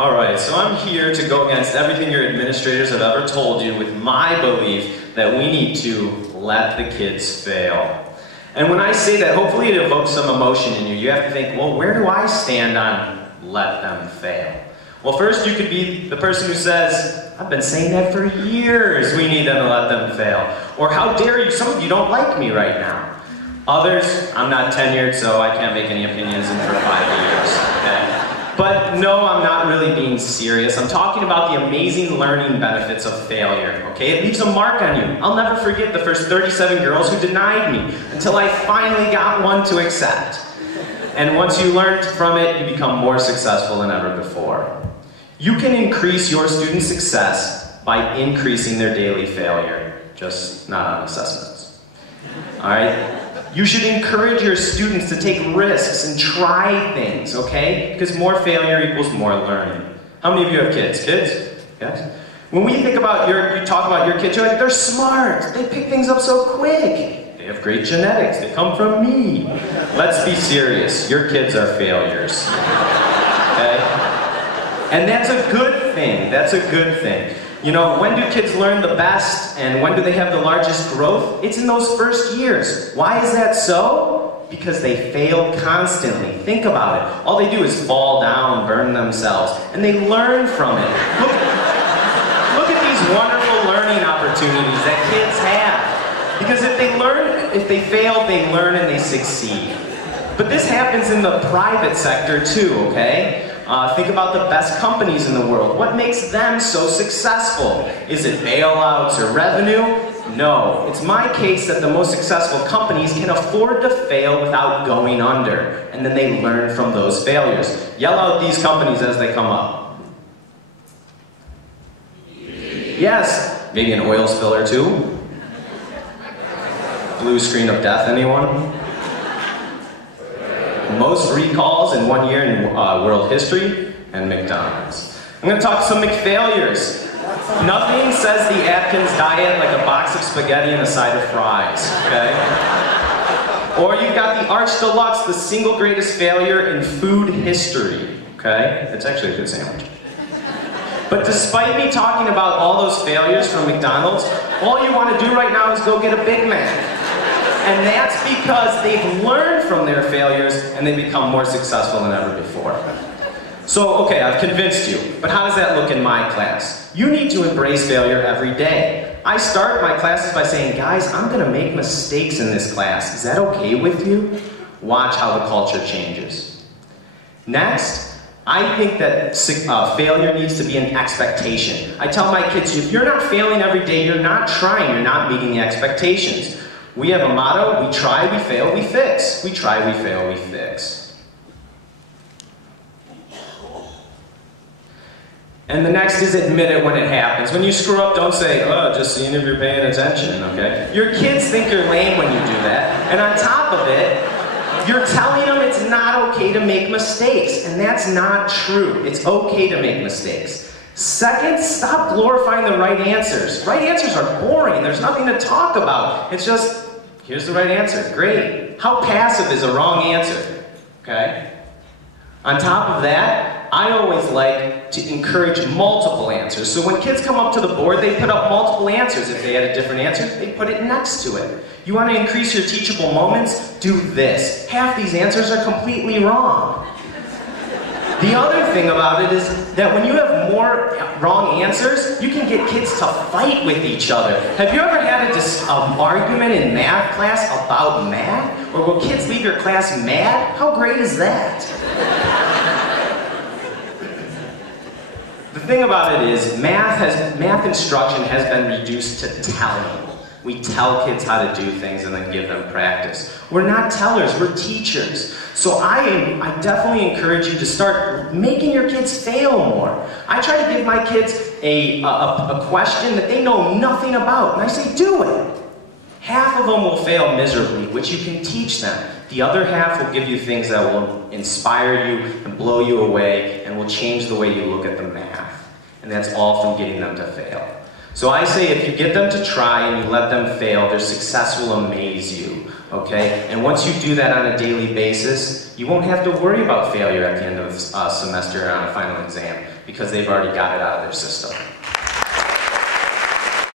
Alright, so I'm here to go against everything your administrators have ever told you with my belief that we need to let the kids fail. And when I say that, hopefully it evokes some emotion in you. You have to think, well, where do I stand on let them fail? Well, first you could be the person who says, I've been saying that for years, we need them to let them fail. Or how dare you, some of you don't like me right now. Others, I'm not tenured, so I can't make any opinions in for 5 years, okay? But no, I'm not really being serious. I'm talking about the amazing learning benefits of failure, okay? It leaves a mark on you. I'll never forget the first 37 girls who denied me until I finally got one to accept. And once you learned from it, you become more successful than ever before. You can increase your students' success by increasing their daily failure, just not on assessments. All right? You should encourage your students to take risks and try things, okay? Because more failure equals more learning. How many of you have kids? Kids? Yes? When we think about you talk about your kids, you're like, they're smart. They pick things up so quick. They have great genetics. They come from me. Let's be serious. Your kids are failures. Okay? And that's a good thing. That's a good thing. You know, when do kids learn the best and when do they have the largest growth? It's in those first years. Why is that so? Because they fail constantly. Think about it. All they do is fall down, burn themselves, and they learn from it. Look at these wonderful learning opportunities that kids have. Because if they fail, they learn and they succeed. But this happens in the private sector too, okay? Think about the best companies in the world. What makes them so successful? Is it bailouts or revenue? No. It's my case that the most successful companies can afford to fail without going under. And then they learn from those failures. Yell out these companies as they come up. Yes. Maybe an oil spill or two. Blue screen of death, anyone? Most recalls in 1 year in world history, and McDonald's. I'm going to talk some McFailures. Nothing says the Atkins diet like a box of spaghetti and a side of fries, okay? Or you've got the Arch Deluxe, the single greatest failure in food history, okay? It's actually a good sandwich. But despite me talking about all those failures from McDonald's, all you want to do right now is go get a Big Mac. And that's because they've learned from their failures and they become more successful than ever before. So, okay, I've convinced you, but how does that look in my class? You need to embrace failure every day. I start my classes by saying, guys, I'm going to make mistakes in this class. Is that okay with you? Watch how the culture changes. Next, I think that failure needs to be an expectation. I tell my kids, if you're not failing every day, you're not trying, you're not meeting the expectations. We have a motto, we try, we fail, we fix. We try, we fail, we fix. And the next is admit it when it happens. When you screw up, don't say, oh, just seeing if you're paying attention, okay? Your kids think you're lame when you do that. And on top of it, you're telling them it's not okay to make mistakes. And that's not true. It's okay to make mistakes. Second, stop glorifying the right answers. Right answers are boring. There's nothing to talk about. It's just, here's the right answer. Great. How passive is a wrong answer? Okay? On top of that, I always like to encourage multiple answers. So when kids come up to the board, they put up multiple answers. If they had a different answer, they put it next to it. You want to increase your teachable moments? Do this. Half these answers are completely wrong. The other thing about it is that when you have more wrong answers, you can get kids to fight with each other. Have you ever had an argument in math class about math? Or will kids leave your class mad? How great is that? The thing about it is, math instruction has been reduced to telling. We tell kids how to do things and then give them practice. We're not tellers, we're teachers. So I definitely encourage you to start making your kids fail more. I try to give my kids a question that they know nothing about, and I say, do it. Half of them will fail miserably, which you can teach them. The other half will give you things that will inspire you and blow you away and will change the way you look at the math. And that's all from getting them to fail. So I say if you get them to try and you let them fail, their success will amaze you. okay? And once you do that on a daily basis, you won't have to worry about failure at the end of a semester on a final exam because they've already got it out of their system.